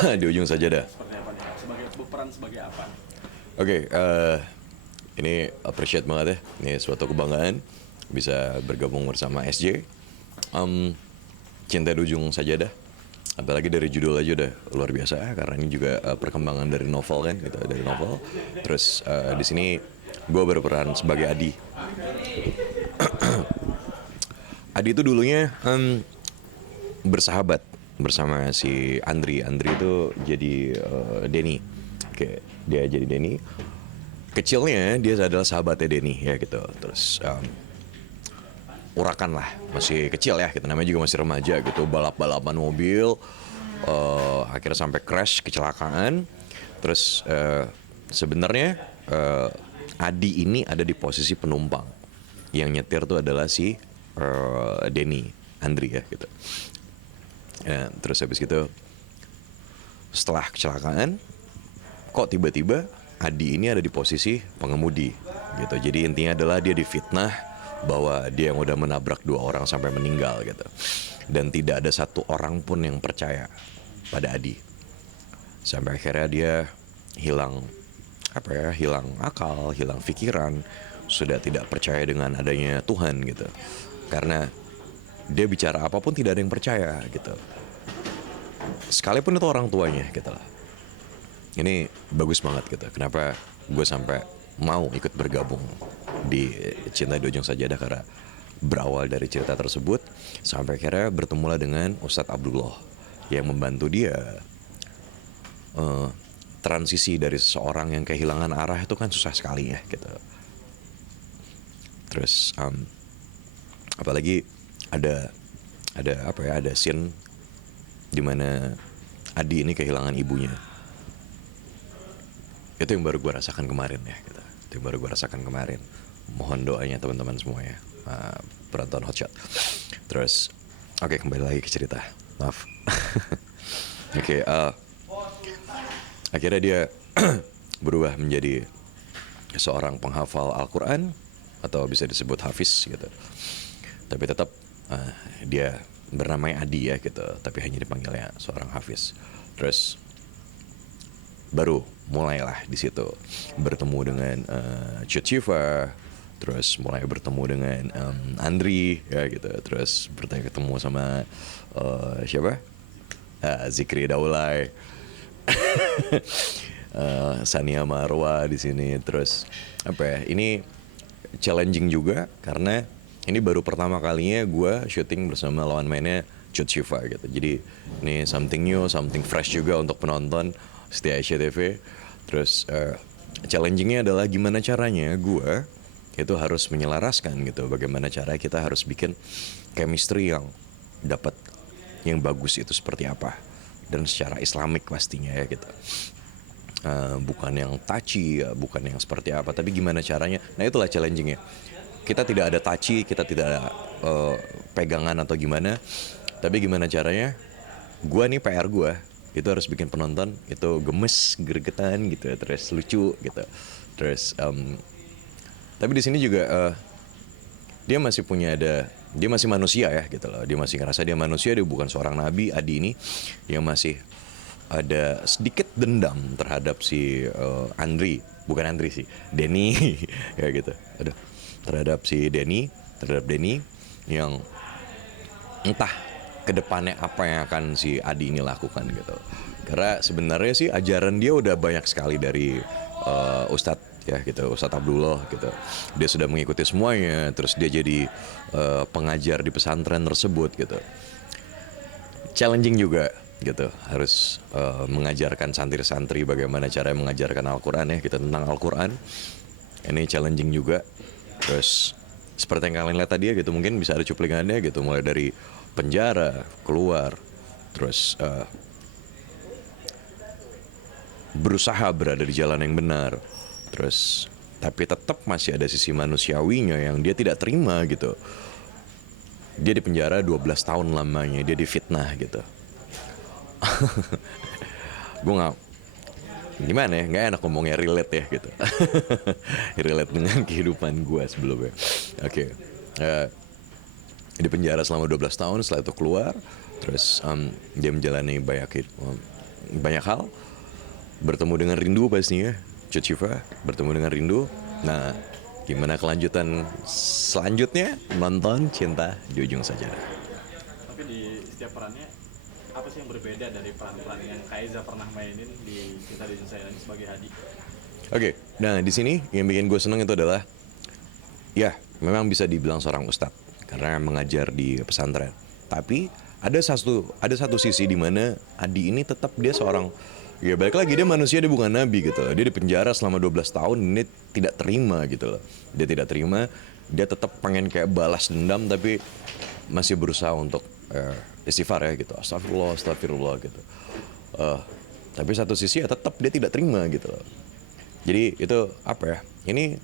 Di ujung sajadah. Seperti apa nih? Berperan sebagai apa? Oke, ini appreciate banget ya. Ini suatu kebanggaan bisa bergabung bersama SJ. Em, Cinta di ujung sajadah. Apalagi dari judul aja udah luar biasa karena ini juga perkembangan dari novel kan, gitu, dari novel. Terus di sini gue berperan sebagai Adi. Adi itu dulunya bersahabat bersama si Andri. Andri itu jadi Denny. Oke, dia jadi Denny. Kecilnya dia adalah sahabatnya Denny ya gitu. Terus urakan lah, masih kecil ya, kita namanya juga masih remaja gitu, balap-balapan mobil, akhirnya sampai crash, kecelakaan. Terus sebenarnya Adi ini ada di posisi penumpang, yang nyetir tuh adalah si Denny, Andri ya gitu. Ya, terus habis gitu setelah kecelakaan, kok tiba-tiba Adi ini ada di posisi pengemudi gitu. Jadi intinya adalah dia difitnah bahwa dia yang udah menabrak 2 orang sampai meninggal gitu. Dan tidak ada satu orang pun yang percaya pada Adi. Sampai akhirnya dia hilang hilang akal, hilang pikiran, sudah tidak percaya dengan adanya Tuhan gitu. Karena dia bicara apapun tidak ada yang percaya gitu. Sekalipun itu orang tuanya gitu lah. Ini bagus banget gitu. Kenapa gue sampai mau ikut bergabung di Cinta di Ujung Sajadah, karena berawal dari cerita tersebut sampai akhirnya bertemulah dengan Ustadz Abdullah yang membantu dia transisi dari seseorang yang kehilangan arah itu kan susah sekali ya gitu. Terus apalagi ada ada scene dimana Adi ini kehilangan ibunya. Itu yang baru gue rasakan kemarin ya gitu. Itu yang baru gue rasakan kemarin. Mohon doanya teman-teman semua ya, penonton Hotshot. Terus oke, kembali lagi ke cerita, maaf. Oke, akhirnya dia berubah menjadi seorang penghafal Al-Quran, atau bisa disebut hafiz gitu. Tapi tetap dia bernama Adi ya gitu, tapi hanya dipanggilnya seorang hafiz. Terus baru mulailah di situ bertemu dengan Cut Shiva, terus mulai bertemu dengan Andri ya gitu, terus bertemu sama siapa, Zikri Daulay, Sania Marwa di sini. Terus ini challenging juga karena ini baru pertama kalinya gue syuting bersama lawan mainnya Cut Shiva gitu. Jadi ini something new, something fresh juga untuk penonton setia SCTV. Terus challengingnya adalah gimana caranya gue itu harus menyelaraskan gitu, bagaimana cara kita harus bikin chemistry yang dapat, yang bagus itu seperti apa, dan secara Islamik pastinya ya gitu. Bukan yang touchy ya, bukan yang seperti apa, tapi gimana caranya. Nah itulah challengingnya. Kita tidak ada touchy, kita tidak ada pegangan atau gimana, tapi gimana caranya gue nih, PR gue itu harus bikin penonton itu gemes, gregetan gitu, terus lucu gitu. Terus tapi di sini juga dia masih dia masih manusia ya gitu loh. Dia masih ngerasa dia manusia, dia bukan seorang nabi. Adi ini yang masih ada sedikit dendam terhadap si Andri, bukan Andri sih, Denny ya gitu. Aduh, terhadap Denny yang entah kedepannya apa yang akan si Adi ini lakukan gitu. Karena sebenarnya sih ajaran dia udah banyak sekali dari Ustadz ya gitu, Ustadz Abdullah gitu. Dia sudah mengikuti semuanya, terus dia jadi pengajar di pesantren tersebut gitu. Challenging juga gitu, harus mengajarkan santri-santri bagaimana cara mengajarkan Al-Quran ya gitu, tentang Al-Quran. Ini challenging juga. Terus seperti yang kalian lihat tadi ya gitu, mungkin bisa ada cuplikannya gitu, mulai dari penjara keluar, terus berusaha berada di jalan yang benar, terus tapi tetap masih ada sisi manusiawinya yang dia tidak terima gitu. Dia di penjara 12 tahun lamanya, dia difitnah gitu. Gue nggak, gimana ya, nggak enak ngomongnya, relate ya gitu. Relate dengan kehidupan gue sebelumnya. Oke. Di penjara selama 12 tahun, setelah itu keluar, terus dia menjalani banyak banyak hal, bertemu dengan rindu pastinya, Cut Syifa bertemu dengan rindu. Nah, gimana kelanjutan selanjutnya? Nonton Cinta di Ujung Sajadah. Tapi di setiap perannya apa sih yang berbeda dari peran-peran yang Kaiza pernah mainin di Cinta di Ujung Sajadah ini sebagai Hadi? Oke, nah di sini yang bikin gue seneng itu adalah, ya memang bisa dibilang seorang ustadz karena mengajar di pesantren. Tapi ada satu sisi di mana Adi ini tetap dia seorang, ya balik lagi dia manusia, dia bukan nabi gitu loh. Dia dipenjara selama 12 tahun, ini tidak terima gitu loh. Dia tidak terima, dia tetap pengen kayak balas dendam tapi masih berusaha untuk istighfar ya gitu. Astagfirullah, astagfirullah gitu. Tapi satu sisi ya tetap dia tidak terima gitu loh. Jadi itu apa ya? Ini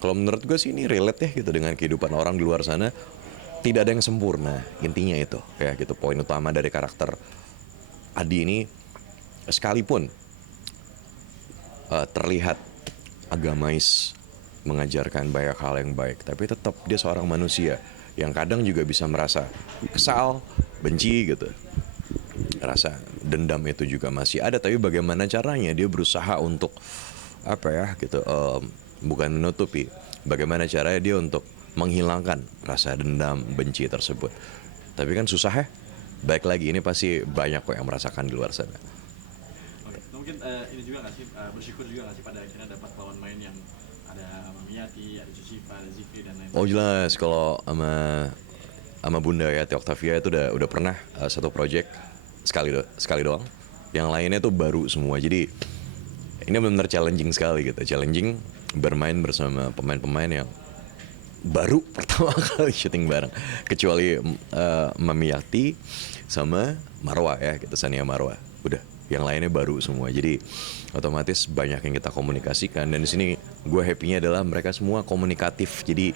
kalau menurut gue sih ini relate ya gitu dengan kehidupan orang di luar sana. Tidak ada yang sempurna, intinya itu ya gitu. Poin utama dari karakter Adi ini, sekalipun terlihat agamais, mengajarkan banyak hal yang baik, tapi tetap dia seorang manusia yang kadang juga bisa merasa kesal, benci gitu. Rasa dendam itu juga masih ada, tapi bagaimana caranya dia berusaha untuk apa ya gitu, bukan menutupi, bagaimana caranya dia untuk menghilangkan rasa dendam, benci tersebut. Tapi kan susah ya. Baik lagi, ini pasti banyak kok yang merasakan di luar sana. Oke. Mungkin ini juga nggak sih, bersyukur juga nggak sih pada akhirnya dapat lawan main yang ada Mamiati, ada Cucifa, ada Zikri dan lain-lain. Oh jelas, kalau sama Bunda ya, Teh Octavia itu udah pernah satu project sekali doang. Yang lainnya tuh baru semua. Jadi ini benar-benar challenging sekali gitu. Challenging bermain bersama pemain-pemain yang baru pertama kali syuting bareng. Kecuali Mamiati sama Marwa ya, gitu, Sania Marwa. Udah, yang lainnya baru semua. Jadi otomatis banyak yang kita komunikasikan, dan di sini gue happy-nya adalah mereka semua komunikatif. Jadi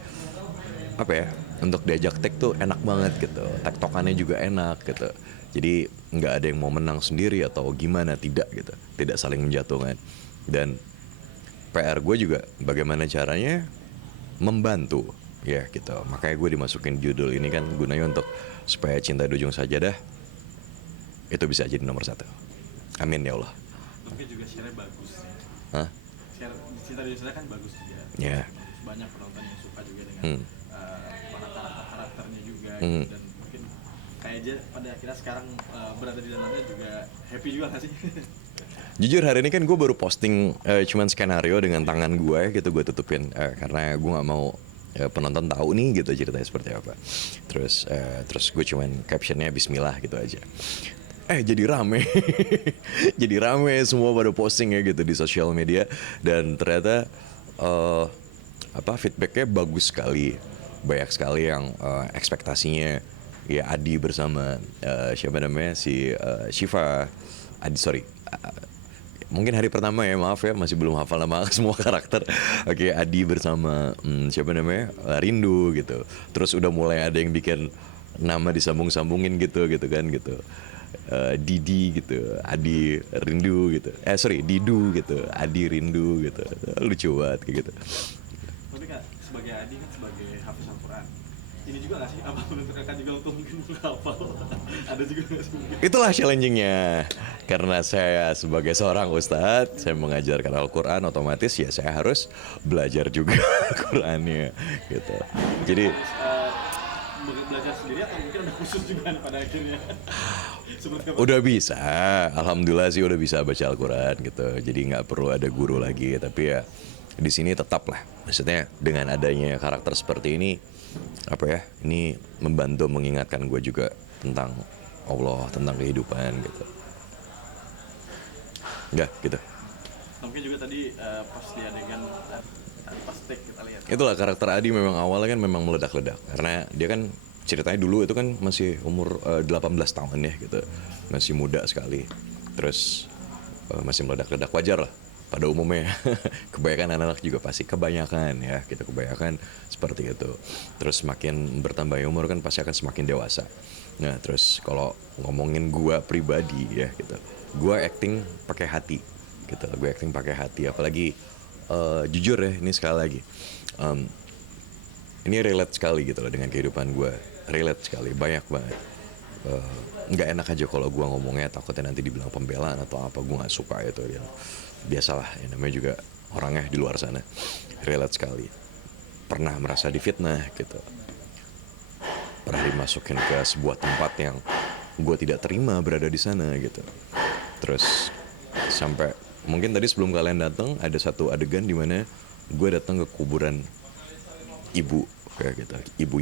apa ya, untuk diajak tag tuh enak banget gitu. Tektokannya juga enak gitu. Jadi nggak ada yang mau menang sendiri atau gimana, tidak gitu. Tidak saling menjatuhkan. Dan PR gue juga bagaimana caranya membantu ya gitu. Makanya gue dimasukin judul ini kan gunanya untuk supaya Cinta di Ujung Sajadah itu bisa jadi nomor 1. Amin ya Allah. Mungkin juga share-nya bagus ya. Hah? Share Cinta di Ujung Sajadah kan bagus juga. Ya. Banyak penonton yang suka juga dengan para karakter-karakternya juga gitu. Dan mungkin kayak aja pada akhirnya sekarang berada di dalamnya juga happy juga nggak sih? Jujur hari ini kan gue baru posting cuman skenario dengan tangan gue gitu, gue tutupin karena gue nggak mau penonton tahu nih gitu ceritanya seperti apa. Terus gue cuman captionnya Bismillah gitu aja. Jadi rame, jadi rame semua pada posting ya gitu di sosial media, dan ternyata feedbacknya bagus sekali, banyak sekali yang ekspektasinya ya Adi bersama siapa namanya si Syifa, mungkin hari pertama ya, maaf ya masih belum hafal nama semua karakter. Oke, Adi bersama siapa namanya Rindu gitu. Terus udah mulai ada yang bikin nama disambung-sambungin gitu kan gitu. Didi gitu, Adi Rindu gitu. Didu gitu, Adi Rindu gitu. Lucu banget kayak gitu. Tapi Kak, sebagai Adi kan sebagai hafiz Al-Quran, ini juga nggak sih apa bentuk Kakak juga untuk mungkin menghafal? Ada juga nggak sih? Itulah challengingnya. Karena saya sebagai seorang ustadz, saya mengajarkan Al-Quran, otomatis ya saya harus belajar juga Qurannya gitu. Jadi Belajar sendiri atau mungkin ada khusus juga pada akhirnya? Seperti apa? udah bisa, alhamdulillah sih udah bisa baca Al-Quran gitu. Jadi nggak perlu ada guru lagi. Tapi ya di sini tetap lah. Maksudnya dengan adanya karakter seperti ini, apa ya? Ini membantu mengingatkan gue juga tentang Allah, tentang kehidupan gitu. Enggak gitu. Mungkin juga tadi pas di adegan pas take kita lihat. Itulah karakter Adi memang awalnya kan memang meledak-ledak. Karena dia kan ceritanya dulu itu kan masih umur 18 tahun ya gitu. Masih muda sekali. Terus masih meledak-ledak, wajar lah pada umumnya. Kebanyakan anak-anak juga pasti, kebanyakan ya gitu, kebanyakan seperti itu. Terus semakin bertambah umur kan pasti akan semakin dewasa. Nah terus kalau ngomongin gua pribadi ya gitu, gua acting pakai hati gitu. Gue acting pakai hati, apalagi jujur ya, ini sekali lagi ini relate sekali gitu loh dengan kehidupan gue, relate sekali, banyak banget. nggak enak aja kalau gue ngomongnya, takutnya nanti dibilang pembelaan atau apa. Gue nggak suka itu dia. Biasalah ya, namanya juga orangnya di luar sana relate sekali, pernah merasa difitnah gitu, pernah dimasukin ke sebuah tempat yang gue tidak terima berada di sana gitu. Terus sampai mungkin tadi sebelum kalian datang ada satu adegan di mana gue datang ke kuburan ibu kayak gitu. Ibunya